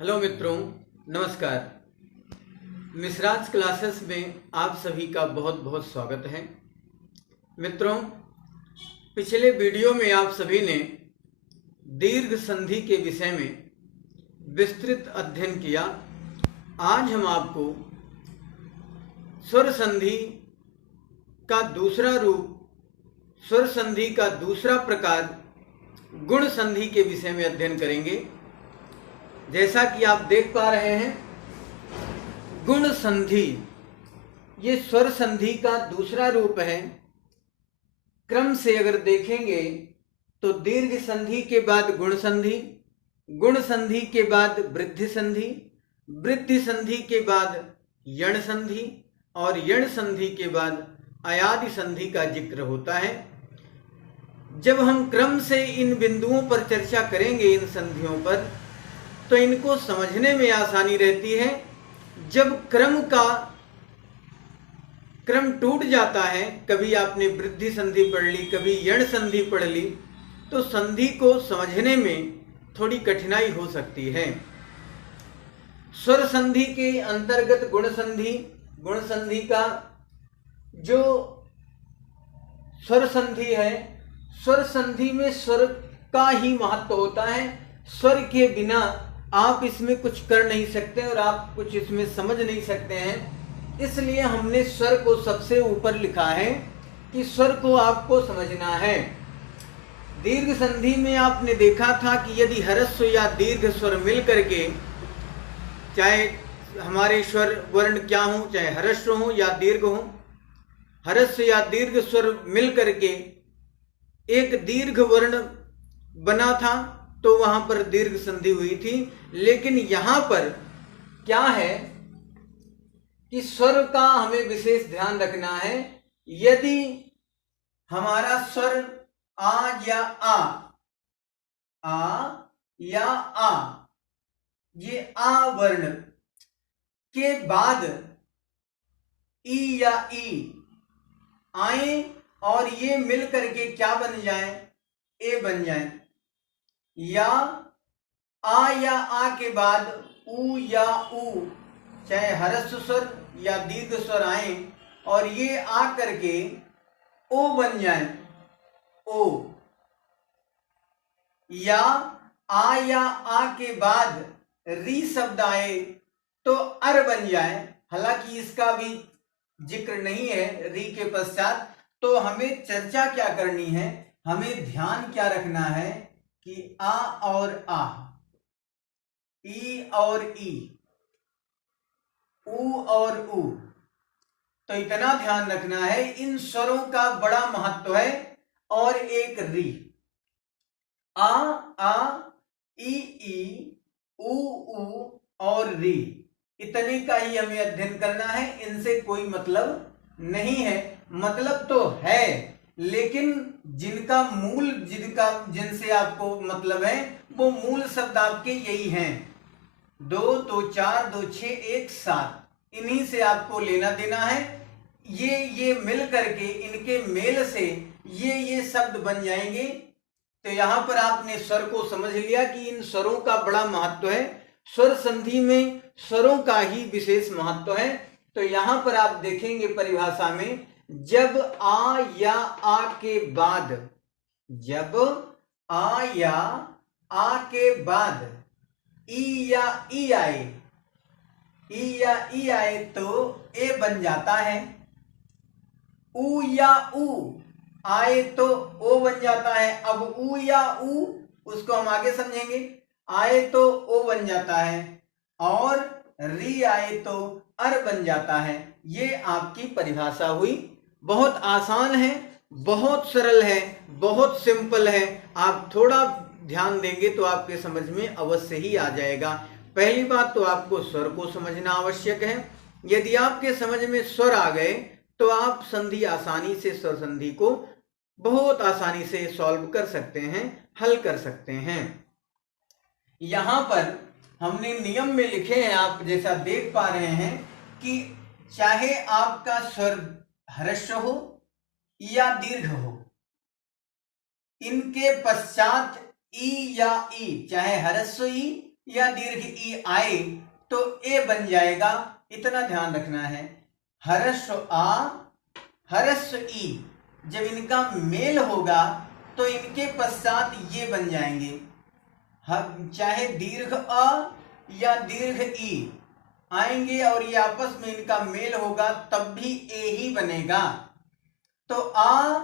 Hello मित्रों, नमस्कार। मिसराज classes में आप सभी का बहुत बहुत स्वागत है। मित्रों, पिछले वीडियो में आप सभी ने दीर्घ संधि के विषय में विस्तृत अध्ययन किया। आज हम आपको स्वर संधि का दूसरा रूप, स्वर संधि का दूसरा प्रकार गुण संधि के विषय में अध्ययन करेंगे। जैसा कि आप देख पा रहे हैं, गुण संधि ये स्वर संधि का दूसरा रूप है। क्रम से अगर देखेंगे तो दीर्घ संधि के बाद गुण संधि, गुण संधि के बाद वृद्धि संधि, वृद्धि संधि के बाद यण संधि और यण संधि के बाद अयादि संधि का जिक्र होता है। जब हम क्रम से इन बिंदुओं पर चर्चा करेंगे, इन संधियों पर, तो इनको समझने में आसानी रहती है। जब क्रम टूट जाता है, कभी आपने वृद्धि संधि पढ़ ली, कभी यण संधि पढ़ ली, तो संधि को समझने में थोड़ी कठिनाई हो सकती है। स्वर संधि के अंतर्गत गुण संधि, गुण संधि का जो स्वर संधि है, स्वर संधि में स्वर का ही महत्व होता है। स्वर के बिना आप इसमें कुछ कर नहीं सकते और आप कुछ इसमें समझ नहीं सकते हैं। इसलिए हमने स्वर को सबसे ऊपर लिखा है कि स्वर को आपको समझना है। दीर्घ संधि में आपने देखा था कि यदि ह्रस्व या दीर्घ स्वर मिल करके, चाहे हमारे स्वर वर्ण क्या हो, चाहे ह्रस्व हो या दीर्घ हो, ह्रस्व या दीर्घ स्वर मिल करके एक दीर्घ वर्ण बना था, तो वहां पर दीर्घ संधि हुई थी। लेकिन यहां पर क्या है कि स्वर का हमें विशेष ध्यान रखना है। यदि हमारा स्वर आ या आ, ये आ वर्ण के बाद ई या ई आए और ये मिल करके क्या बन जाए, ए बन जाए, या आ के बाद ऊ या ऊ, चाहे ह्रस्व स्वर या दीर्घ स्वर आए और ये आ करके ओ बन जाए, ओ, या आ के बाद री शब्द आए तो अर बन जाए। हालांकि इसका भी जिक्र नहीं है री के पश्चात। तो हमें चर्चा क्या करनी है, हमें ध्यान क्या रखना है कि आ और आ, ई और ई, ऊ और ऊ, तो इतना ध्यान रखना है। इन स्वरों का बड़ा महत्व है। और एक री, आ, ई, ऊ और री, इतने का ही हमें अध्ययन करना है। इनसे कोई मतलब नहीं है। मतलब तो है, लेकिन जिनसे आपको मतलब है, वो मूल शब्द आपके यही हैं। 2, 2, 4, 2, 6, 1, 7, इन्हीं से आपको लेना देना है। ये मिल करके, इनके मेल से ये शब्द बन जाएंगे। तो यहां पर आपने स्वर को समझ लिया कि इन स्वरों का बड़ा महत्व है। स्वर संधि में स्वरों का ही विशेष महत्व है। तो यहां पर आप देखेंगे परिभाषा में, जब आ या आ के बाद, जब आ या आ के बाद ई या ई आए, ई या ई आए तो ए बन जाता है। ऊ या ऊ आए तो ओ बन जाता है। अब ऊ या ऊ, उसको हम आगे समझेंगे, आए तो ओ बन जाता है, और री आए तो अर बन जाता है। ये आपकी परिभाषा हुई। बहुत आसान है, बहुत सरल है, बहुत सिंपल है। आप थोड़ा ध्यान देंगे तो आपके समझ में अवश्य ही आ जाएगा। पहली बात तो आपको स्वर को समझना आवश्यक है। यदि आपके समझ में स्वर आ गए तो आप संधि आसानी से, स्वर संधि को बहुत आसानी से सॉल्व कर सकते हैं, हल कर सकते हैं। यहां पर हमने नियम में लिखे हैं, आप जैसा देख पा रहे हैं, कि चाहे आपका स्वर ह्रस्व हो या दीर्घ हो, इनके पश्चात ई या ई, चाहे ह्रस्व ई या दीर्घ ई आए तो ए बन जाएगा, इतना ध्यान रखना है। हर्स्व आ, हर्स्व ई, जब इनका मेल होगा तो इनके पश्चात ये बन जाएंगे। चाहे दीर्घ अ या दीर्घ ई आएंगे और ये आपस में इनका मेल होगा तब भी ए ही बनेगा। तो आ,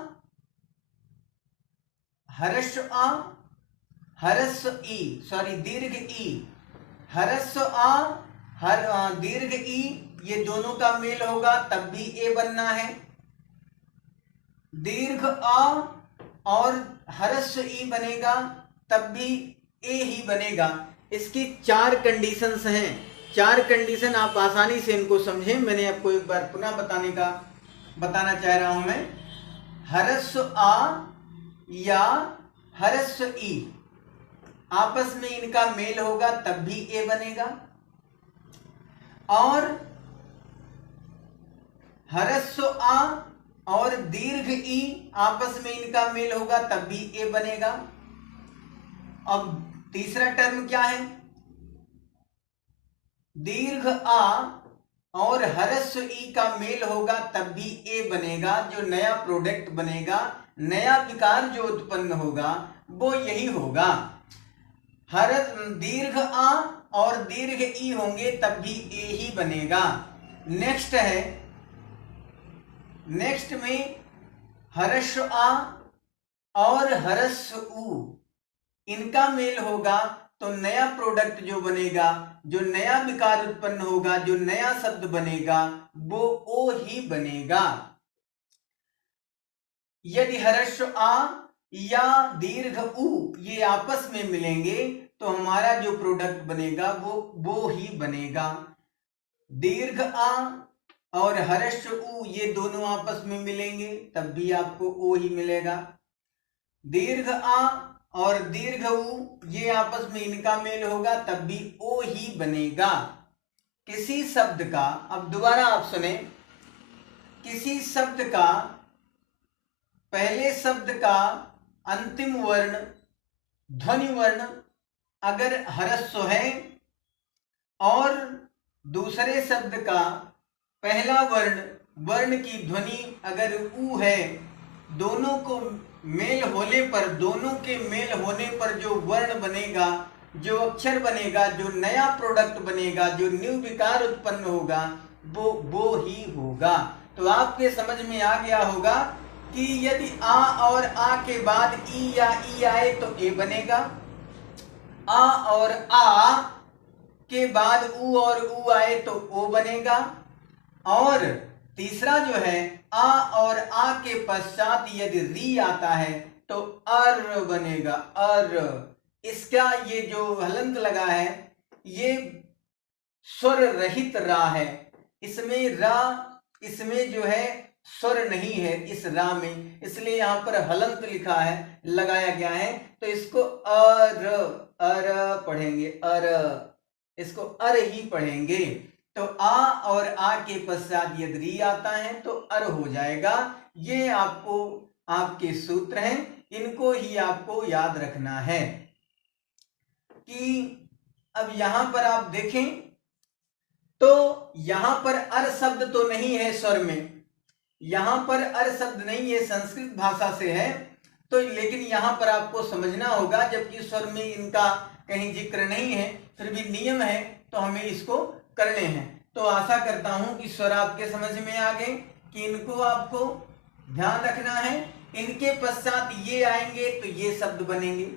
हर्स्व आ, हर्स्व ई, सॉरी दीर्घ ई, हर्स्व आ, दीर्घ ई, ये दोनों का मेल होगा तब भी ए बनना है। दीर्घ अ और हर्स्व ई बनेगा तब भी ए ही बनेगा। इसकी 4 कंडीशंस हैं। 4 कंडीशन आप आसानी से इनको समझें। मैंने आपको एक बार पुनः बताना चाह रहा हूं मैं। हर्स्व आ या हर्स्व ई आपस में इनका मेल होगा तब भी ए बनेगा, और हर्स्व आ और दीर्घ ई आपस में इनका मेल होगा तब भी ए बनेगा। अब तीसरा टर्म क्या है? दीर्घ आ और हर्स्व ई का मेल होगा तब भी ए बनेगा। जो नया प्रोडक्ट बनेगा, नया विकार जो उत्पन्न होगा वो यही होगा। दीर्घ आ और दीर्घ ई होंगे तब भी ए ही बनेगा। नेक्स्ट है, नेक्स्ट में हर्स्व आ और हर्स्व उ, इनका मेल होगा तो नया प्रोडक्ट जो बनेगा, जो नया विकार उत्पन्न होगा, जो नया शब्द बनेगा वो ओ ही बनेगा। यदि हर्स्व आ या दीर्घ उ ये आपस में मिलेंगे तो हमारा जो प्रोडक्ट बनेगा वो ही बनेगा। दीर्घ आ और हर्स्व उ ये दोनों आपस में मिलेंगे तब भी आपको ओ ही मिलेगा। दीर्घ आ और दीर्घ उ ये आपस में इनका मेल होगा तब भी ओ ही बनेगा। किसी शब्द का, अब दोबारा आप सुने, किसी शब्द का पहले शब्द का अंतिम वर्ण ध्वनि वर्ण अगर हर्स्व है और दूसरे शब्द का पहला वर्ण की ध्वनि अगर उ है, दोनों को मेल होने पर, दोनों के मेल होने पर जो वर्ण बनेगा, जो अक्षर बनेगा, जो नया प्रोडक्ट बनेगा, जो न्यू विकार उत्पन्न होगा वो ही होगा। तो आपके समझ में आ गया होगा कि यदि आ और आ के बाद ई या ई आए तो ए बनेगा, आ और आ के बाद उ और उ आए तो ओ बनेगा, और तीसरा जो है आ और आ के पश्चात यदि री आता है तो अर बनेगा, अर। इसका ये जो हलंत लगा है ये स्वर रहित रा है, इसमें रा, इसमें जो है स्वर नहीं है इस रा में, इसलिए यहाँ पर हलंत लिखा है, लगाया गया है। तो इसको अर पढ़ेंगे, अर, इसको अर ही पढ़ेंगे। तो आ और आ के पश्चात यदि री आता है तो अर हो जाएगा। ये आपको आपके सूत्र हैं, इनको ही आपको याद रखना है। कि अब यहां पर आप देखें तो यहां पर अर शब्द तो नहीं है स्वर में, यहां पर अर शब्द नहीं है, संस्कृत भाषा से है, तो लेकिन यहां पर आपको समझना होगा, जबकि स्वर में इनका कहीं जिक्र नहीं है, फिर भी नियम है तो हमें इसको करने हैं। तो आशा करता हूं कि स्वर आपके समझ में आ गए कि इनको आपको ध्यान रखना है। इनके पश्चात ये आएंगे तो ये शब्द बनेंगे,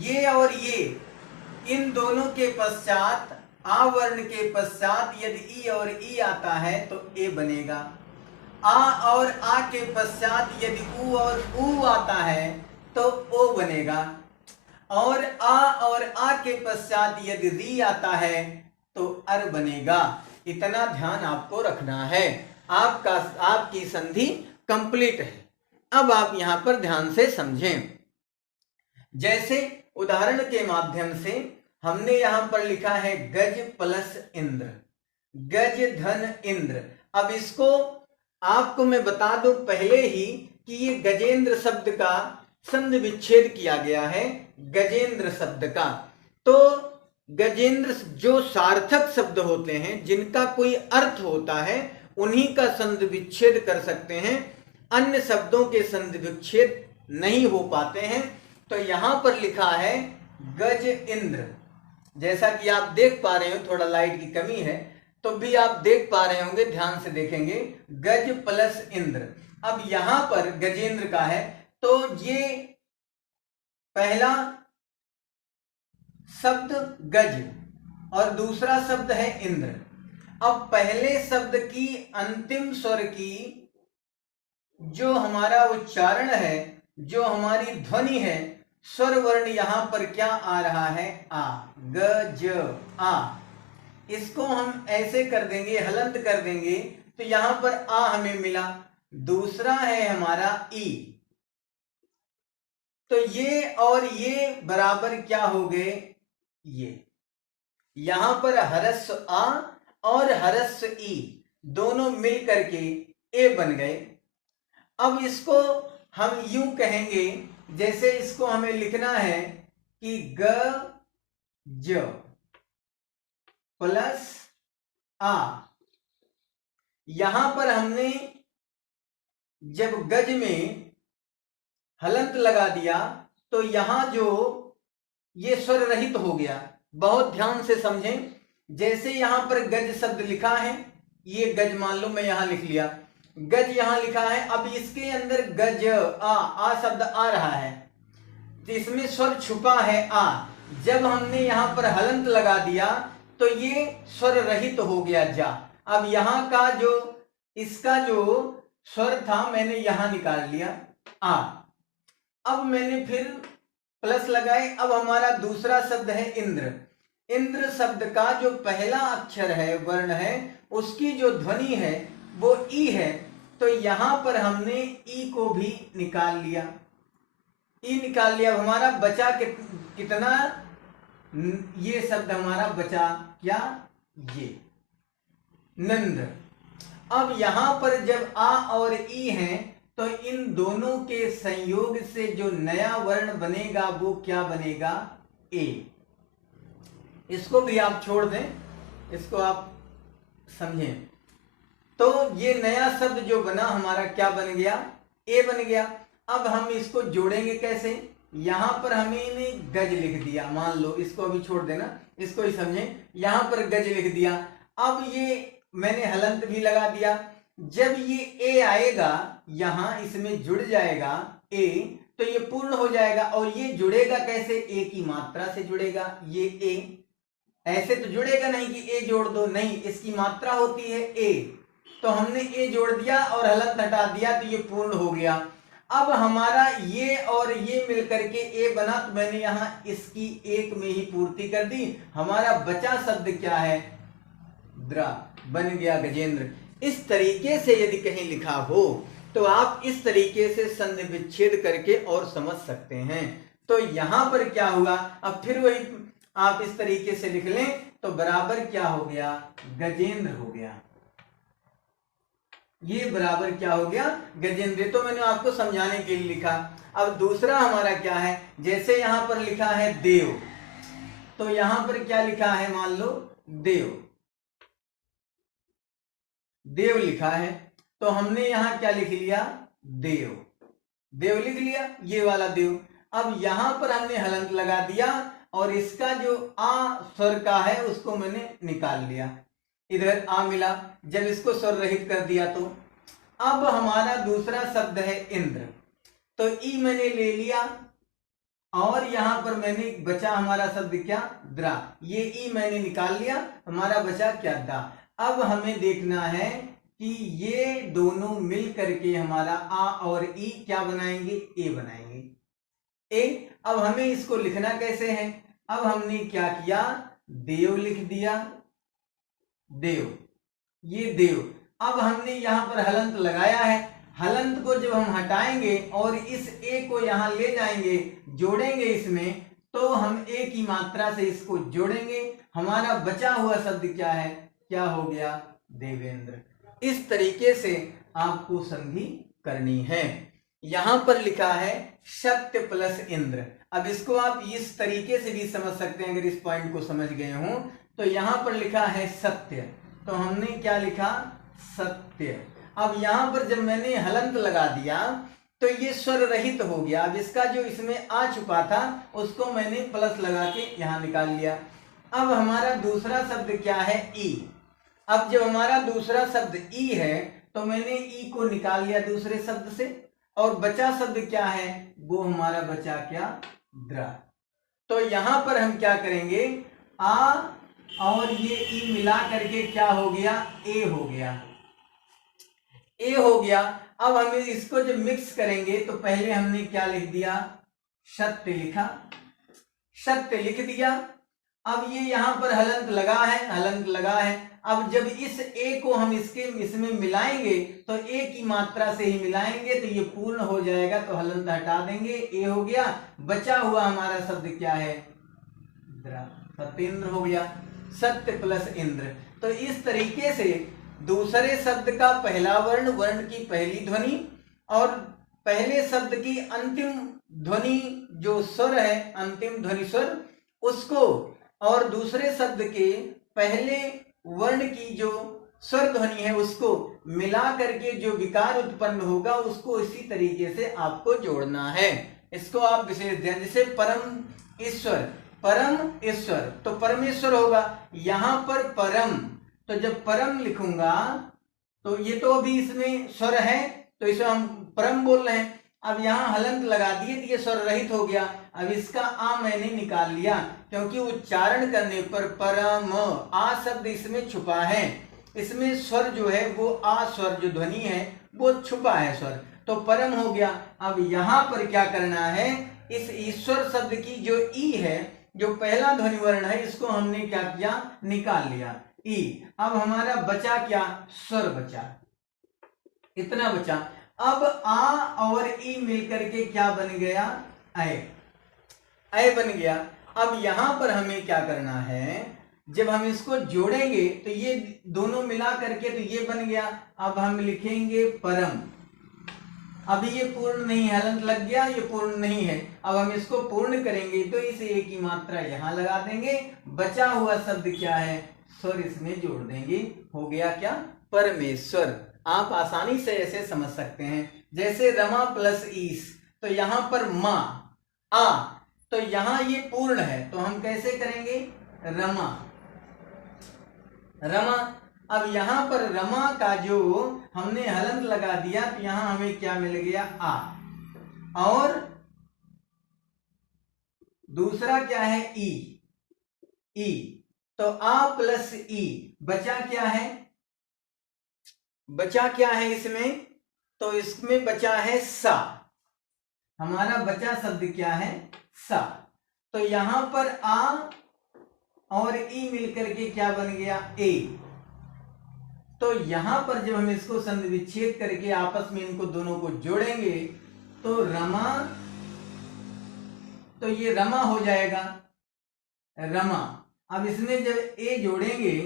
ये और ये, इन दोनों के पश्चात आ वर्ण के पश्चात यदि ई और ई आता है तो ए बनेगा। आ और आ के पश्चात यदि उ और उ आता है तो ओ बनेगा, और आ के पश्चात यदि री आता है तो अर बनेगा। इतना ध्यान आपको रखना है। आपकी संधि कंप्लीट है। अब आप यहां पर ध्यान से समझें। जैसे उदाहरण के माध्यम से हमने यहां पर लिखा है गज प्लस इंद्र, गज धन इंद्र। अब इसको आपको मैं बता दूं पहले ही कि ये गजेंद्र शब्द का संधि विच्छेद किया गया है, गजेंद्र शब्द का। तो गजेंद्र जो सार्थक शब्द होते हैं, जिनका कोई अर्थ होता है, उन्हीं का संधि विच्छेद कर सकते हैं, अन्य शब्दों के संधि विच्छेद नहीं हो पाते हैं। तो यहां पर लिखा है गज इंद्र। जैसा कि आप देख पा रहे हो, थोड़ा लाइट की कमी है तो भी आप देख पा रहे होंगे, ध्यान से देखेंगे, गज प्लस इंद्र। अब यहां पर गजेंद्र का है तो ये पहला शब्द गज और दूसरा शब्द है इंद्र। अब पहले शब्द की अंतिम स्वर की जो हमारा उच्चारण है, जो हमारी ध्वनि है, स्वर वर्ण यहां पर क्या आ रहा है? आ, ग ज आ। इसको हम ऐसे कर देंगे, हलंत कर देंगे तो यहां पर आ हमें मिला। दूसरा है हमारा ई। तो ये और ये बराबर क्या हो गए? ये यहां पर हरस्व आ और हरस्व ई दोनों मिल करके ए बन गए। अब इसको हम यूं कहेंगे, जैसे इसको हमें लिखना है कि ग ज प्लस आ। यहां पर हमने जब गज में हलंत लगा दिया तो यहां जो ये स्वर रहित हो गया। बहुत ध्यान से समझें। जैसे यहां पर गज शब्द लिखा है, ये गज मान लो मैं यहां लिख लिया, गज यहां लिखा है। अब इसके अंदर गज आ शब्द आ रहा है तो इसमें स्वर छुपा है आ। जब हमने यहां पर हलंत लगा दिया तो ये स्वर रहित हो गया जा। अब यहां का जो इसका जो स्वर था मैंने यहां निकाल लिया आ। अब मैंने फिर प्लस लगाए। अब हमारा दूसरा शब्द है इंद्र। इंद्र शब्द का जो पहला अक्षर है, वर्ण है, उसकी जो ध्वनि है वो ई है। तो यहां पर हमने ई को भी निकाल लिया, ई निकाल लिया। अब हमारा बचा कितना? ये शब्द हमारा बचा क्या? ये नंद। अब यहां पर जब आ और ई है तो इन दोनों के संयोग से जो नया वर्ण बनेगा वो क्या बनेगा? ए। इसको भी आप छोड़ दें, इसको आप समझें। तो ये नया शब्द जो बना हमारा क्या बन गया? ए बन गया। अब हम इसको जोड़ेंगे कैसे? यहां पर हमने गज लिख दिया, मान लो, इसको अभी छोड़ देना, इसको ही समझें। यहां पर गज लिख दिया। अब ये मैंने हलंत भी लगा दिया। जब ये ए आएगा यहां, इसमें जुड़ जाएगा ए, तो ये पूर्ण हो जाएगा। और ये जुड़ेगा कैसे? ए की मात्रा से जुड़ेगा। ये ए ऐसे तो जुड़ेगा नहीं कि ए जोड़ दो, नहीं, इसकी मात्रा होती है ए। तो हमने ए जोड़ दिया और हलंत हटा दिया तो ये पूर्ण हो गया। अब हमारा ये और ये मिलकर के ए बना तो मैंने यहां इसकी एक में ही पूर्ति कर दी। हमारा बचा शब्द क्या है? द्रा बन गया गजेंद्र। इस तरीके से यदि कहीं लिखा हो तो आप इस तरीके से संधि विच्छेद करके और समझ सकते हैं। तो यहां पर क्या हुआ? अब फिर वही आप इस तरीके से लिख लें तो बराबर क्या हो गया? गजेंद्र हो गया। ये बराबर क्या हो गया? गजेंद्र। तो मैंने आपको समझाने के लिए लिखा। अब दूसरा हमारा क्या है? जैसे यहां पर लिखा है देव, तो यहां पर क्या लिखा है? मान लो देव, देव लिखा है तो हमने यहां क्या लिख लिया? देव, देव लिख लिया, ये वाला देव। अब यहां पर हमने हलंत लगा दिया और इसका जो आ स्वर का है उसको मैंने निकाल लिया, इधर आ मिला। जब इसको स्वर रहित कर दिया तो अब हमारा दूसरा शब्द है इंद्र। तो ई मैंने ले लिया और यहां पर मैंने बचा हमारा शब्द क्या? द्रा। ये ई मैंने निकाल लिया, हमारा बचा क्या? दा। अब हमें देखना है कि ये दोनों मिल करके हमारा आ और ई क्या बनाएंगे? ए बनाएंगे। ए। अब हमें इसको लिखना कैसे है? अब हमने क्या किया? देव लिख दिया, देव, ये देव। अब हमने यहां पर हलंत लगाया है। हलंत को जब हम हटाएंगे और इस ए को यहां ले जाएंगे, जोड़ेंगे इसमें, तो हम ए की मात्रा से इसको जोड़ेंगे। हमारा बचा हुआ शब्द क्या है? क्या हो गया? देवेंद्र। इस तरीके से आपको संधि करनी है। यहां पर लिखा है सत्य प्लस इंद्र। अब इसको आप इस तरीके से भी समझ सकते हैं, अगर इस पॉइंट को समझ गए हो। तो यहां पर लिखा है सत्य, तो हमने क्या लिखा, सत्य। अब यहां पर जब मैंने हलंत लगा दिया तो ये स्वर रहित हो गया। अब इसका जो इसमें आ चुका था उसको मैंने प्लस लगा के यहां निकाल लिया। अब हमारा दूसरा शब्द क्या है, ई। अब जब हमारा दूसरा शब्द ई है तो मैंने ई को निकाल लिया दूसरे शब्द से, और बचा शब्द क्या है, वो हमारा बचा क्या, द्रा। तो यहां पर हम क्या करेंगे, आ और ये ई मिला करके क्या हो गया, ए हो गया, ए हो गया। अब हम इसको जब मिक्स करेंगे तो पहले हमने क्या लिख दिया, सत्य लिखा, सत्य लिख दिया। अब ये यहां पर हलंत लगा है, हलंत लगा है। अब जब इस ए को हम इसमें मिलाएंगे तो ए की मात्रा से ही मिलाएंगे तो ये पूर्ण हो जाएगा, तो हलंत हटा देंगे, ए हो गया। बचा हुआ हमारा शब्द क्या है, द्रा, सत्येंद्र हो गया, सत्य प्लस इंद्र। तो इस तरीके से दूसरे शब्द का पहला वर्ण, वर्ण की पहली ध्वनि, और पहले शब्द की अंतिम ध्वनि जो स्वर है, अंतिम ध्वनि स्वर, उसको, और दूसरे शब्द के पहले वर्ण की जो स्वर ध्वनि है उसको मिला करके जो विकार उत्पन्न होगा उसको इसी तरीके से आपको जोड़ना है। इसको आप विशेष ध्यान, जैसे परम ईश्वर, परम ईश्वर तो परमेश्वर होगा, यहां पर परम, तो जब परम लिखूंगा तो ये तो अभी इसमें स्वर है तो इसे हम परम बोल रहे हैं। अब यहाँ हलंत लगा दिए तो ये स्वर रहित हो गया। अब इसका आ मैंने निकाल लिया, क्योंकि उच्चारण करने पर परम, आ शब्द इसमें छुपा है, इसमें स्वर जो है वो आ स्वर जो ध्वनि है वो छुपा है स्वर, तो परम हो गया। अब यहाँ पर क्या करना है, इस ईश्वर शब्द की जो ई है, जो पहला ध्वनि वर्ण है, इसको हमने क्या किया, निकाल लिया, ई। अब हमारा बचा क्या, स्वर बचा, इतना बचा। अब आ और ई मिलकर के क्या बन गया, ऐ, ऐ बन गया। अब यहां पर हमें क्या करना है, जब हम इसको जोड़ेंगे तो ये दोनों मिला करके तो ये बन गया। अब हम लिखेंगे परम, अभी ये पूर्ण नहीं है, हलंत लग गया, ये पूर्ण नहीं है। अब हम इसको पूर्ण करेंगे तो इस ए की मात्रा यहां लगा देंगे, बचा हुआ शब्द क्या है, स्वर इसमें जोड़ देंगे, हो गया क्या, परमेश्वर। आप आसानी से ऐसे समझ सकते हैं, जैसे रमा प्लस ईस, तो यहां पर मां, आ, तो यहां ये पूर्ण है तो हम कैसे करेंगे, रमा, रमा। अब यहां पर रमा का जो हमने हलंत लगा दिया तो यहां हमें क्या मिल गया, आ, और दूसरा क्या है, ई, ई, तो आ प्लस ई, बचा क्या है, बचा क्या है इसमें, तो इसमें बचा है सा, हमारा बचा शब्द क्या है, सा। तो यहां पर आ और ई मिलकर के क्या बन गया, ए। तो यहां पर जब हम इसको संधि विच्छेद करके आपस में इनको दोनों को जोड़ेंगे तो रमा, तो ये रमा हो जाएगा, रमा। अब इसमें जब ए जोड़ेंगे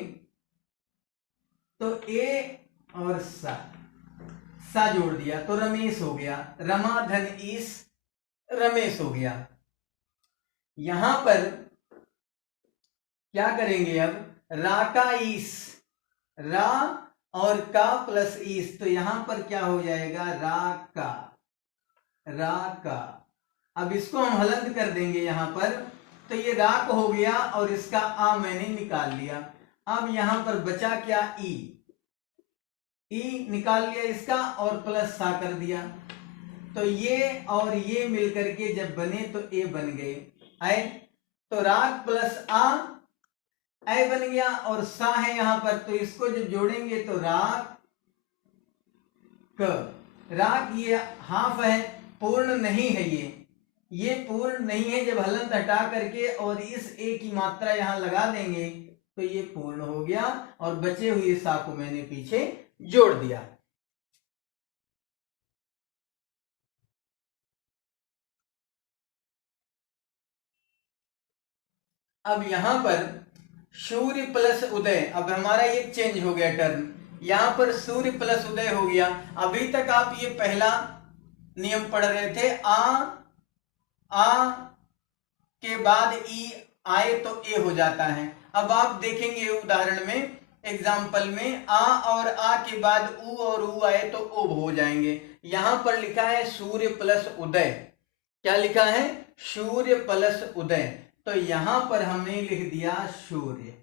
तो ए और सा जोड़ दिया तो रमेश हो गया, रमा धन ईस, रमेश हो गया। यहां पर क्या करेंगे, अब रा का ईस, रा और का प्लस ईस, तो यहां पर क्या हो जाएगा, रा का, रा का। अब इसको हम हलंत कर देंगे यहां पर, तो ये राक हो गया और इसका आ मैंने निकाल लिया। अब यहां पर बचा क्या, ई, ई निकाल लिया इसका और प्लस सा कर दिया, तो ये और ये मिलकर के जब बने तो ए बन गए, ऐ, तो राग प्लस आ, ऐ बन गया, और सा है यहां पर, तो इसको जब जोड़ेंगे तो राग क, राग ये हाफ है, पूर्ण नहीं है, ये पूर्ण नहीं है। जब हलंत हटा करके और इस ए की मात्रा यहां लगा देंगे तो ये पूर्ण हो गया, और बचे हुए सा को मैंने पीछे जोड़ दिया। अब यहां पर सूर्य प्लस उदय, अब हमारा ये चेंज हो गया टर्म, यहां पर सूर्य प्लस उदय हो गया। अभी तक आप ये पहला नियम पढ़ रहे थे, आ के बाद ई आए तो ए हो जाता है। अब आप देखेंगे उदाहरण में, एग्जाम्पल में, आ और आ के बाद ऊ और ऊ आए तो ओ हो जाएंगे। यहां पर लिखा है सूर्य प्लस उदय। क्या लिखा है? सूर्य प्लस उदय। तो यहां पर हमने लिख दिया सूर्य,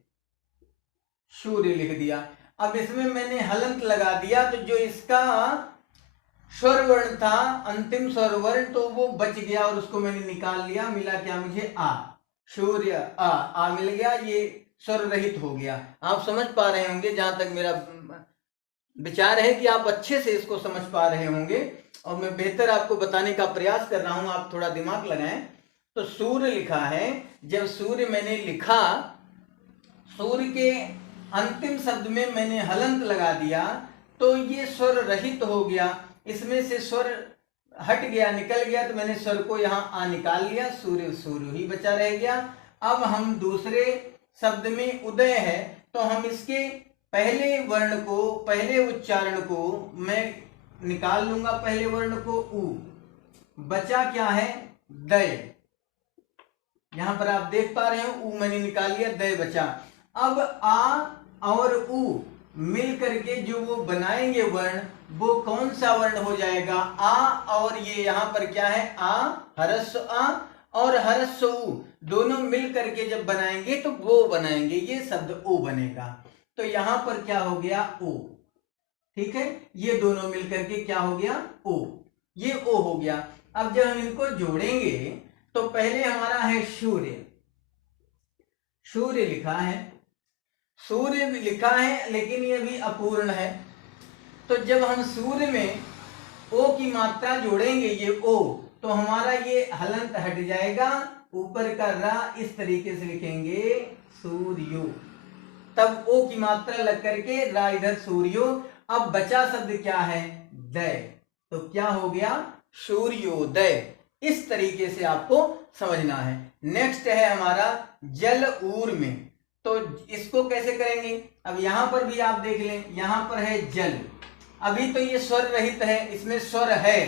सूर्य लिख दिया। अब इसमें मैंने हलंत लगा दिया, तो जो इसका स्वर वर्ण था, अंतिम स्वर वर्ण, तो वो बच गया और उसको मैंने निकाल लिया। मिला क्या मुझे? आ। सूर्य आ मिल गया, ये स्वर रहित हो गया। आप समझ पा रहे होंगे, जहां तक मेरा विचार है कि आप अच्छे से इसको समझ पा रहे होंगे और मैं बेहतर आपको बताने का प्रयास कर रहा हूं, आप थोड़ा दिमाग लगाएं। तो सूर्य लिखा है, जब सूर्य मैंने लिखा, सूर्य के अंतिम शब्द में मैंने हलंत लगा दिया तो ये स्वर रहित हो गया, इसमें से स्वर हट गया, निकल गया, तो मैंने स्वर को यहाँ आ निकाल लिया, सूर्य सूर्य ही बचा रह गया। अब हम दूसरे शब्द में उदय है, तो हम इसके पहले वर्ण को, पहले उच्चारण को मैं निकाल लूंगा, पहले वर्ण को उ, बचा क्या है? दय। यहां पर आप देख पा रहे हो, उ मैंने निकाल लिया, दय बचा। अब आ और उ मिल करके जो वो बनाएंगे वर्ण, वो कौन सा वर्ण हो जाएगा? आ, और ये यहाँ पर क्या है? आ, हरस्व आ और हरस्व उ, दोनों मिल करके जब बनाएंगे तो वो बनाएंगे, ये शब्द ओ बनेगा। तो यहाँ पर क्या हो गया? ओ। ठीक है, ये दोनों मिल करके क्या हो गया? ओ। ये ओ हो गया। अब जब हम इनको जोड़ेंगे तो पहले हमारा है सूर्य, सूर्य लिखा है, सूर्य लिखा है, लेकिन ये भी अपूर्ण है। तो जब हम सूर्य में ओ की मात्रा जोड़ेंगे, ये ओ, तो हमारा ये हलंत हट जाएगा, ऊपर का रा इस तरीके से लिखेंगे सूर्यो, तब ओ की मात्रा लग करके रा इधर सूर्यो। अब बचा शब्द क्या है? दय। तो क्या हो गया? सूर्योदय। इस तरीके से आपको समझना है। नेक्स्ट है हमारा जल ऊर में, तो इसको कैसे करेंगे? अब यहां पर भी आप देख लें, यहां पर है जल, अभी तो ये स्वर रहित है, इसमें स्वर है,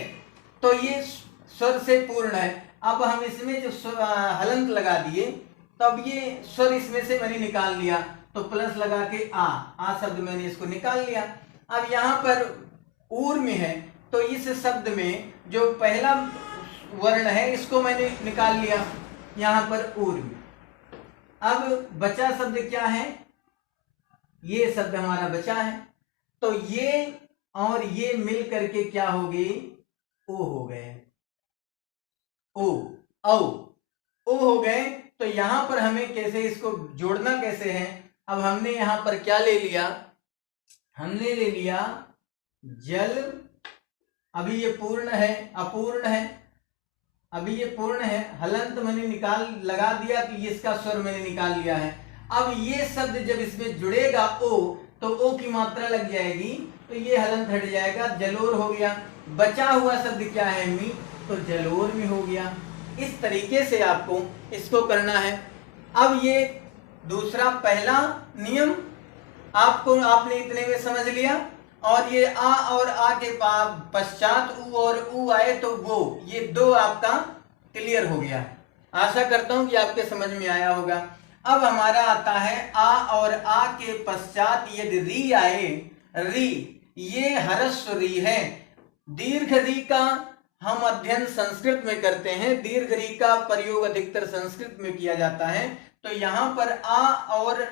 तो ये स्वर से पूर्ण है। अब हम इसमें जो हलंत लगा दिए, तब ये स्वर इसमें से मैंने निकाल लिया, तो प्लस लगा के आ शब्द मैंने इसको निकाल लिया। अब यहाँ पर ऊर में है, तो इस शब्द में जो पहला वर्ण है इसको मैंने निकाल लिया, यहाँ पर ऊर में। अब बचा शब्द क्या है? ये शब्द हमारा बचा है, तो ये और ये मिल करके क्या हो गए? ओ हो गए, ओ, ओ हो गए। तो यहां पर हमें कैसे इसको जोड़ना कैसे है? अब हमने यहां पर क्या ले लिया? हमने ले लिया जल, अभी ये पूर्ण है, अपूर्ण है, अभी ये पूर्ण है, हलंत मैंने निकाल लगा दिया, तो इसका स्वर मैंने निकाल लिया है। अब ये शब्द जब इसमें जुड़ेगा ओ, तो ओ की मात्रा लग जाएगी, तो ये हलंत हट जाएगा, जलोर हो गया। बचा हुआ शब्द क्या है? मी, तो जलोर में हो गया। इस तरीके से आपको इसको करना है। अब ये दूसरा पहला नियम आपने इतने में समझ लिया, और ये आ और आ के पश्चात उ और उ आए तो वो, ये दो आपका क्लियर हो गया। आशा करता हूं कि आपके समझ में आया होगा। अब हमारा आता है आ और आ के पश्चात यदि री आए, री, ये हरस्व री है। दीर्घ री का हम अध्ययन संस्कृत में करते हैं, दीर्घ री का प्रयोग अधिकतर संस्कृत में किया जाता है। तो यहां पर आ और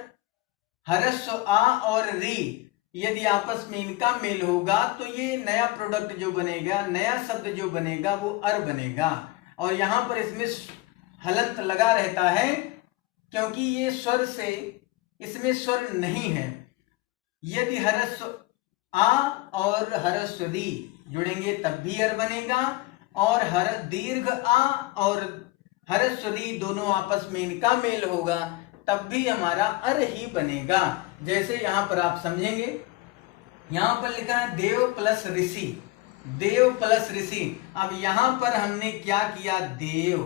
हरस्व आ और री, यदि आपस में इनका मेल होगा तो ये नया प्रोडक्ट जो बनेगा, नया शब्द जो बनेगा वो अर बनेगा। और यहां पर इसमें हलंत लगा रहता है, क्योंकि ये स्वर से, इसमें स्वर नहीं है। यदि हरस्व आ और हरस्व री जुड़ेंगे तब भी अर बनेगा, और हर दीर्घ आ और हरस्व री दोनों आपस में इनका मेल होगा तब भी हमारा अर ही बनेगा। जैसे यहां पर आप समझेंगे, यहां पर लिखा है देव प्लस ऋषि, देव प्लस ऋषि। अब यहां पर हमने क्या किया? देव,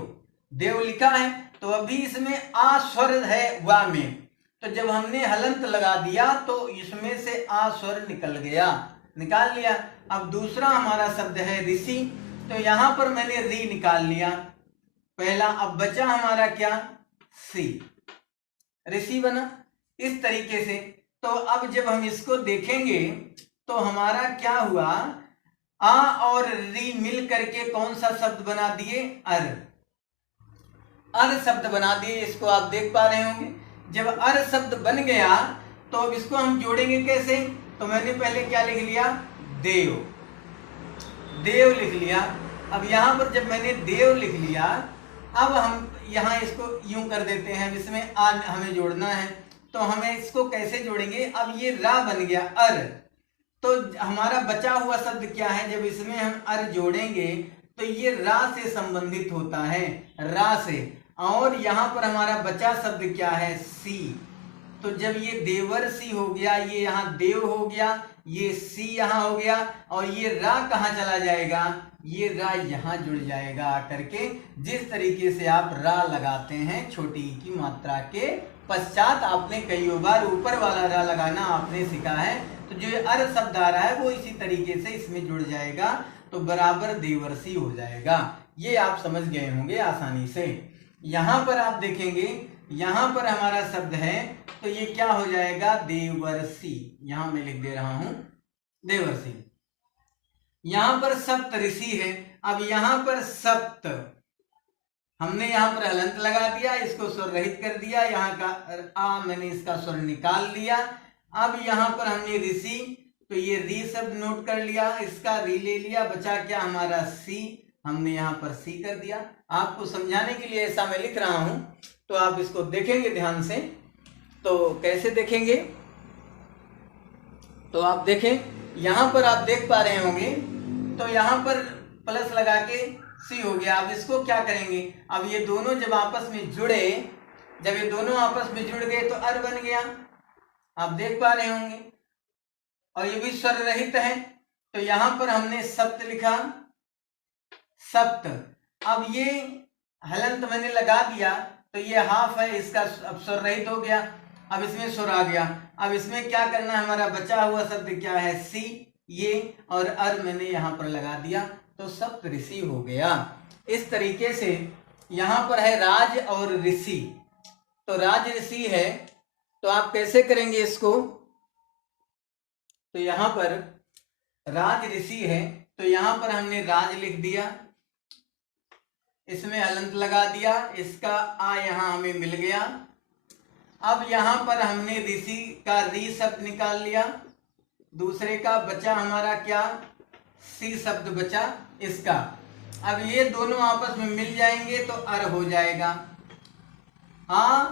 देव लिखा है, तो अभी इसमें आ स्वर है वा में, तो जब हमने हलंत लगा दिया तो इसमें से आ स्वर निकल गया, निकाल लिया। अब दूसरा हमारा शब्द है ऋषि, तो यहां पर मैंने री निकाल लिया, पहला, अब बचा हमारा क्या, सी, ऋषि बना। इस तरीके से तो अब जब हम इसको देखेंगे तो हमारा क्या हुआ, आ और री मिल करके कौन सा शब्द बना दिए, अर, अर शब्द बना दिए। इसको आप देख पा रहे होंगे। जब अर शब्द बन गया तो अब इसको हम जोड़ेंगे कैसे, तो मैंने पहले क्या लिख लिया, देव, देव लिख लिया। अब यहां पर जब मैंने देव लिख लिया, अब हम यहां इसको यूं कर देते हैं, इसमें आ हमें जोड़ना है, तो हमें इसको कैसे जोड़ेंगे, अब ये रा बन गया अर, तो हमारा बचा हुआ शब्द क्या है, जब इसमें हम अर जोड़ेंगे तो ये रा से संबंधित होता है, रा से, और यहां पर हमारा बचा शब्द क्या है, सी। तो जब ये देवर्षि हो गया, ये यहाँ देव हो गया, ये सी यहाँ हो गया, और ये रा कहाँ चला जाएगा, ये रा यहाँ जुड़ जाएगा आकर के। जिस तरीके से आप रा लगाते हैं छोटी ई की मात्रा के पश्चात, आपने कई बार ऊपर वाला रा लगाना आपने सीखा है, तो जो अर शब्द आ रहा है वो इसी तरीके से इसमें जुड़ जाएगा, तो बराबर देवर्षि हो जाएगा। ये आप समझ गए होंगे आसानी से। यहां पर आप देखेंगे, यहां पर हमारा शब्द है, तो ये क्या हो जाएगा, देवर्षि, यहां मैं लिख दे रहा हूं देवर्षि। यहां पर सप्त ऋषि है। अब यहां पर सप्त, हमने यहां पर हलंत लगा दिया, इसको स्वर रहित कर दिया, यहाँ का आ मैंने इसका स्वर निकाल लिया। अब यहां पर हमने ऋषि, तो ये री शब्द नोट कर लिया, इसका री ले लिया, बचा क्या हमारा सी, हमने यहाँ पर सी कर दिया। आपको समझाने के लिए ऐसा मैं लिख रहा हूं, तो आप इसको देखेंगे ध्यान से। तो कैसे देखेंगे, तो आप देखें, यहां पर आप देख पा रहे होंगे, तो यहां पर प्लस लगा के सी हो गया। अब इसको क्या करेंगे, अब ये दोनों जब आपस में जुड़े, जब ये दोनों आपस में जुड़ गए तो अर बन गया, आप देख पा रहे होंगे, और ये भी स्वर रहित है, तो यहां पर हमने सप्त लिखा, सप्त। अब ये हलंत मैंने लगा दिया, तो ये हाफ है, इसका अब स्वर रहित हो गया, अब इसमें स्वर आ गया। अब इसमें क्या करना है, हमारा बचा हुआ शब्द क्या है, सी, ये, और अर मैंने यहां पर लगा दिया, तो सप्त ऋषि हो गया। इस तरीके से यहां पर है राज और ऋषि, तो राज ऋषि है, तो आप कैसे करेंगे इसको, तो यहां पर राज ऋषि है, तो यहां पर हमने राज लिख दिया, इसमें हलंत लगा दिया, इसका आ यहां हमें मिल गया। अब यहां पर हमने ऋषि का री शब्द निकाल लिया, दूसरे का बचा हमारा क्या, सी शब्द बचा इसका। अब ये दोनों आपस में मिल जाएंगे तो अर हो जाएगा, आ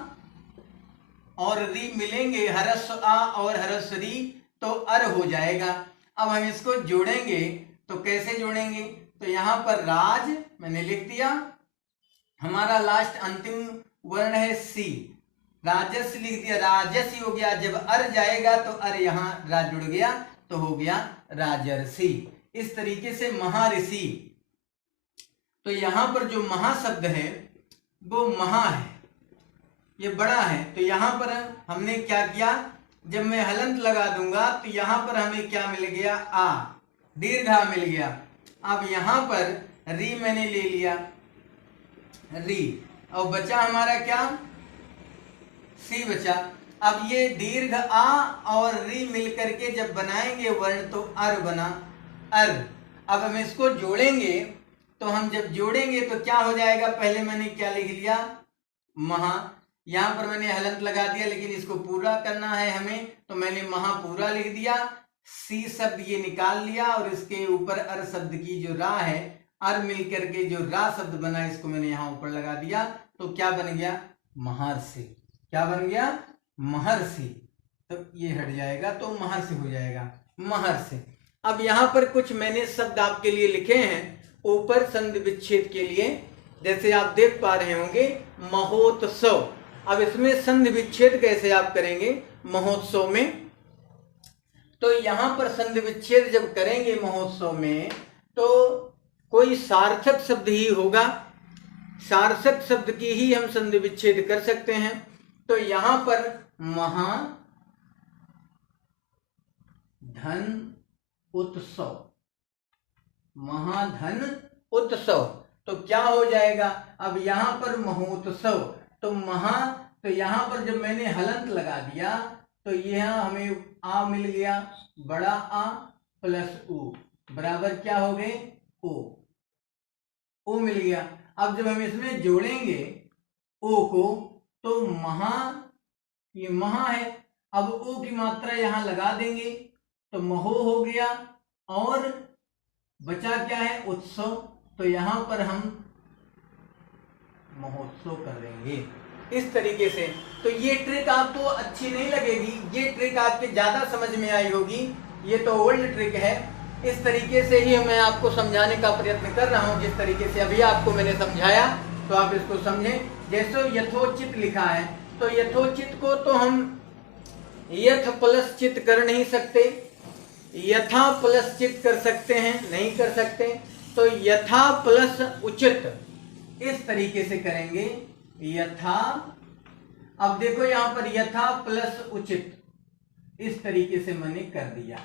और री मिलेंगे, हरस्व आ और हरस्व री, तो अर हो जाएगा। अब हम इसको जोड़ेंगे, तो कैसे जोड़ेंगे, तो यहां पर राज मैंने लिख दिया, हमारा लास्ट अंतिम वर्ण है सी, राजस लिख दिया, राजसी हो गया। जब अर जाएगा तो अर यहाँ रा जुड़ गया, तो हो गया राजर्षि। इस तरीके से महर्षि, तो यहां पर जो महा शब्द है वो महा है, ये बड़ा है, तो यहां पर हमने क्या किया, जब मैं हलंत लगा दूंगा तो यहां पर हमें क्या मिल गया, आ, दीर्घा मिल गया। अब यहां पर री मैंने ले लिया, री, और बचा हमारा क्या, सी बचा। अब ये दीर्घ आ और री मिलकर के जब बनाएंगे वर्ण तो अर बना, अर। अब हम इसको जोड़ेंगे, तो हम जब जोड़ेंगे तो क्या हो जाएगा, पहले मैंने क्या लिख लिया, महा, यहां पर मैंने हलंत लगा दिया, लेकिन इसको पूरा करना है हमें, तो मैंने महा पूरा लिख दिया, सी शब्द ये निकाल लिया, और इसके ऊपर अर शब्द की जो रा है, अर मिलकर के जो रा शब्द बना, इसको मैंने यहाँ ऊपर लगा दिया, तो क्या बन गया, महर्षि। क्या बन गया, महर्षि। तो ये हट जाएगा तो महर्षि हो जाएगा, महर्षि। अब यहां पर कुछ मैंने शब्द आपके लिए लिखे हैं ऊपर संधि विच्छेद के लिए, जैसे आप देख पा रहे होंगे महोत्सव। अब इसमें संधि विच्छेद कैसे आप करेंगे महोत्सव में, तो यहां पर संधि विच्छेद जब करेंगे महोत्सव में, तो कोई सार्थक शब्द ही होगा, सार्थक शब्द की ही हम संधि विच्छेद कर सकते हैं। तो यहां पर महाधन उत्सव, महाधन उत्सव, तो क्या हो जाएगा, अब यहाँ पर महोत्सव, तो महा, तो यहाँ पर जब मैंने हलंत लगा दिया तो यहाँ हमें आ मिल गया, बड़ा आ प्लस उ बराबर क्या हो गए, ओ मिल गया। अब जब हम इसमें जोड़ेंगे ओ को तो महा, ये महा है, अब ओ की मात्रा यहां लगा देंगे तो महो हो गया, और बचा क्या है, उत्सव, तो यहां पर हम महोत्सव कर देंगे इस तरीके से। तो ये ट्रिक आपको अच्छी नहीं लगेगी, ये ट्रिक आपके ज्यादा समझ में आई होगी, ये तो ओल्ड ट्रिक है। इस तरीके से ही मैं आपको समझाने का प्रयत्न कर रहा हूं, जिस तरीके से अभी आपको मैंने समझाया तो आप इसको समझें। जैसे यथोचित लिखा है, तो यथोचित को तो हम यथ प्लस चित कर नहीं सकते, यथा प्लस चित कर सकते हैं, नहीं कर सकते, तो यथा प्लस उचित इस तरीके से करेंगे, यथा, अब देखो यहां पर यथा प्लस उचित इस तरीके से मैंने कर दिया,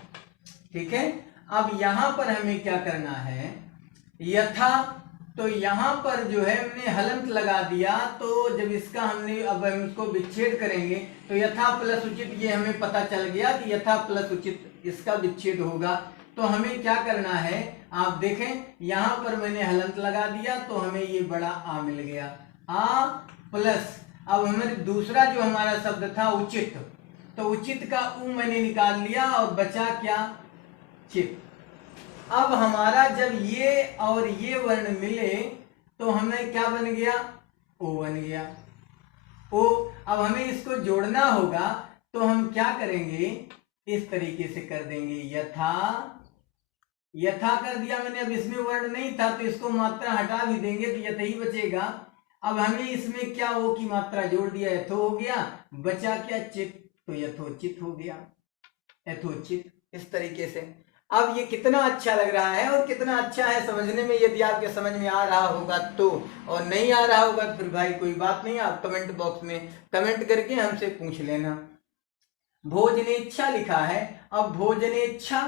ठीक है। अब यहां पर हमें क्या करना है, यथा, तो यहां पर जो है हमने हलंत लगा दिया, तो जब इसका हमने, अब हम इसको विच्छेद करेंगे तो यथा प्लस उचित, ये हमें पता चल गया कि यथा प्लस उचित इसका विच्छेद होगा। तो हमें क्या करना है, आप देखें यहां पर मैंने हलंत लगा दिया तो हमें ये बड़ा आ मिल गया, आ प्लस, अब हमें दूसरा जो हमारा शब्द था उचित, तो उचित का उ मैंने निकाल लिया और बचा क्या, चित। अब हमारा जब ये और ये वर्ण मिले तो हमें क्या बन गया, ओ बन गया, ओ। अब हमें इसको जोड़ना होगा तो हम क्या करेंगे, इस तरीके से कर देंगे, यथा, यथा कर दिया मैंने, अब इसमें वर्ण नहीं था तो इसको मात्रा हटा भी देंगे तो यथा ही बचेगा। अब हमें इसमें क्या ओ की मात्रा जोड़ दिया, यथो हो गया, बचा क्या, चित, तो यथोचित हो गया, यथोचित इस तरीके से। अब ये कितना अच्छा लग रहा है और कितना अच्छा है समझने में, यदि आपके समझ में आ रहा होगा तो, और नहीं आ रहा होगा तो फिर भाई कोई बात नहीं, आप कमेंट बॉक्स में कमेंट करके हमसे पूछ लेना। भोजनेच्छा लिखा है, अब भोजनेच्छा,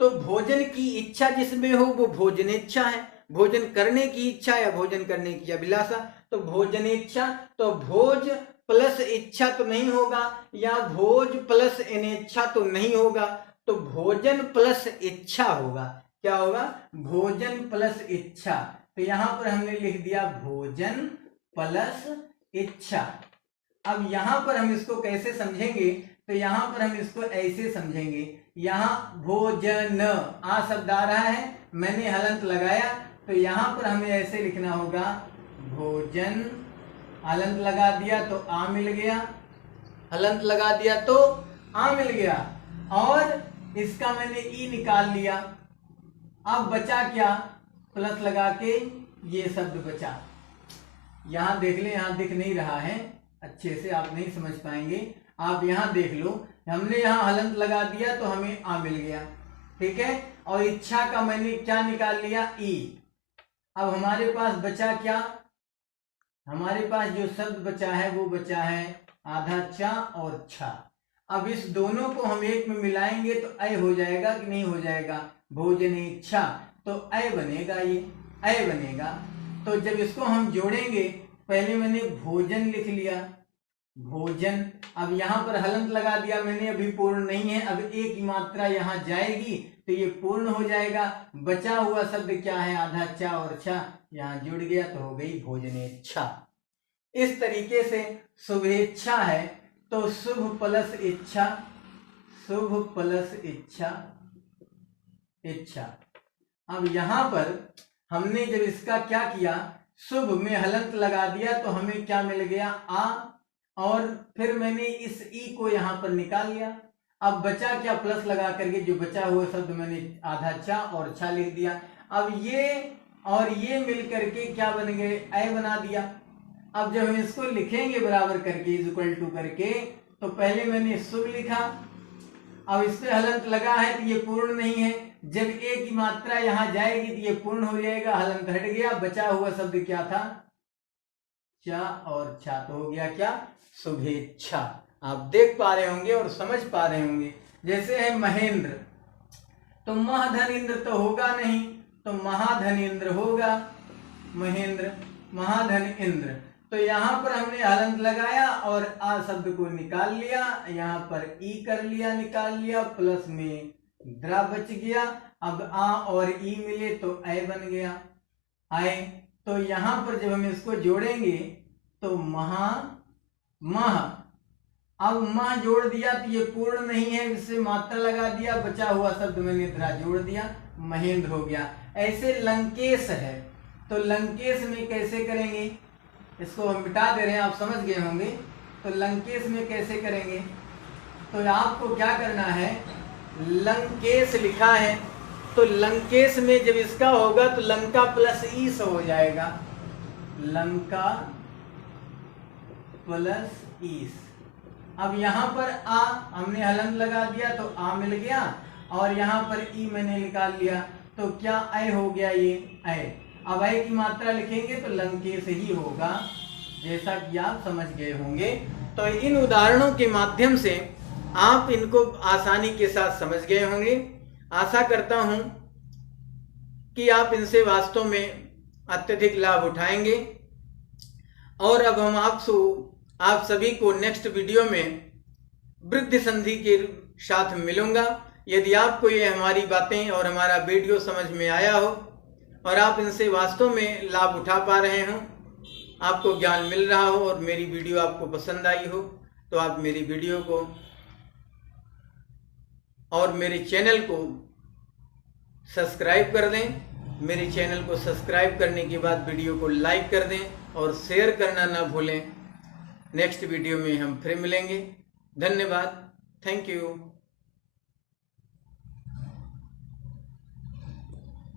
तो भोजन की इच्छा जिसमें हो वो भोजनेच्छा है, भोजन करने की इच्छा या भोजन करने की अभिलाषा, तो भोजनेच्छा, तो भोज प्लस इच्छा तो नहीं होगा, या भोज प्लस अनिच्छा तो नहीं होगा, तो भोजन प्लस इच्छा होगा, क्या होगा, भोजन प्लस इच्छा। तो यहां पर हमने लिख दिया भोजन प्लस इच्छा। अब यहां पर हम इसको कैसे समझेंगे, तो यहां पर हम इसको ऐसे समझेंगे, यहां भोजन, आ शब्द आ रहा है, मैंने हलंत लगाया तो यहां पर हमें ऐसे लिखना होगा, भोजन, हलंत लगा दिया तो आ मिल गया, हलंत लगा दिया तो आ मिल गया, और इसका मैंने ई निकाल लिया। अब बचा क्या, प्लस लगा के ये शब्द बचा, यहां देख ले, यहां दिख नहीं रहा है अच्छे से, आप नहीं समझ पाएंगे, आप यहां देख लो, हमने यहां हलंत लगा दिया तो हमें आ मिल गया, ठीक है, और इच्छा का मैंने क्या निकाल लिया, ई। अब हमारे पास बचा क्या, हमारे पास जो शब्द बचा है वो बचा है आधा चा और छा। अब इस दोनों को हम एक में मिलाएंगे तो अय हो जाएगा कि नहीं हो जाएगा, भोजनेच्छा, तो अय बनेगा, ये अय बनेगा। तो जब इसको हम जोड़ेंगे, पहले मैंने भोजन लिख लिया, भोजन, अब यहाँ पर हलंत लगा दिया मैंने, अभी पूर्ण नहीं है, अब एक की मात्रा यहाँ जाएगी तो ये पूर्ण हो जाएगा, बचा हुआ शब्द क्या है, आधा चा और छा, यहाँ जुड़ गया तो हो गई भोजनेच्छा। इस तरीके से शुभेच्छा है तो शुभ प्लस इच्छा, शुभ प्लस इच्छा, इच्छा। अब यहां पर हमने जब इसका क्या किया, शुभ में हलंत लगा दिया तो हमें क्या मिल गया, आ, और फिर मैंने इस ई को यहां पर निकाल लिया। अब बचा क्या, प्लस लगा करके जो बचा हुआ शब्द मैंने आधा चा और छा लिख दिया। अब ये और ये मिल करके क्या बन गए, ऐ बना दिया। अब जब हम इसको लिखेंगे बराबर करके, इज इक्वल टू करके, तो पहले मैंने शुभ लिखा, अब इस पे हलंत लगा है तो ये पूर्ण नहीं है, जब ए की मात्रा यहां जाएगी तो ये पूर्ण हो जाएगा, हलंत हट गया, बचा हुआ शब्द क्या था, चा और छा, तो हो गया क्या, शुभेच्छा। आप देख पा रहे होंगे और समझ पा रहे होंगे। जैसे है महेंद्र, तो महाधनेन्द्र तो होगा नहीं, तो महाधनेन्द्र होगा, महेंद्र, महाधन इंद्र। तो यहाँ पर हमने हलंत लगाया और आ शब्द को निकाल लिया, यहाँ पर ई कर लिया, निकाल लिया, प्लस में द्रा बच गया। अब आ और ई मिले तो ऐ बन गया, आए। तो यहाँ पर जब हम इसको जोड़ेंगे तो महा मह, अब मह जोड़ दिया तो ये पूर्ण नहीं है, इससे मात्रा लगा दिया, बचा हुआ शब्द मैंने द्रा जोड़ दिया, महेंद्र हो गया। ऐसे लंकेश है, तो लंकेश में कैसे करेंगे, इसको हम मिटा दे रहे हैं, आप समझ गए होंगे। तो लंकेश में कैसे करेंगे, तो आपको क्या करना है, लंकेश लिखा है तो लंकेश में जब इसका होगा तो लंका प्लस ईस हो जाएगा, लंका प्लस ईस। अब यहाँ पर आ हमने हलंत लगा दिया तो आ मिल गया, और यहाँ पर ई मैंने निकाल लिया, तो क्या ऐ हो गया, ये ऐ। अब ऐ की मात्रा लिखेंगे तो लंकेश ही होगा, जैसा कि आप समझ गए होंगे। तो इन उदाहरणों के माध्यम से आप इनको आसानी के साथ समझ गए होंगे। आशा करता हूं कि आप इनसे वास्तव में अत्यधिक लाभ उठाएंगे। और अब हम आप सभी को नेक्स्ट वीडियो में वृद्धि संधि के साथ मिलूंगा। यदि आपको ये हमारी बातें और हमारा वीडियो समझ में आया हो और आप इनसे वास्तव में लाभ उठा पा रहे हो, आपको ज्ञान मिल रहा हो और मेरी वीडियो आपको पसंद आई हो, तो आप मेरी वीडियो को और मेरे चैनल को सब्सक्राइब कर दें। मेरे चैनल को सब्सक्राइब करने के बाद वीडियो को लाइक कर दें और शेयर करना ना भूलें। नेक्स्ट वीडियो में हम फिर मिलेंगे। धन्यवाद, थैंक यू।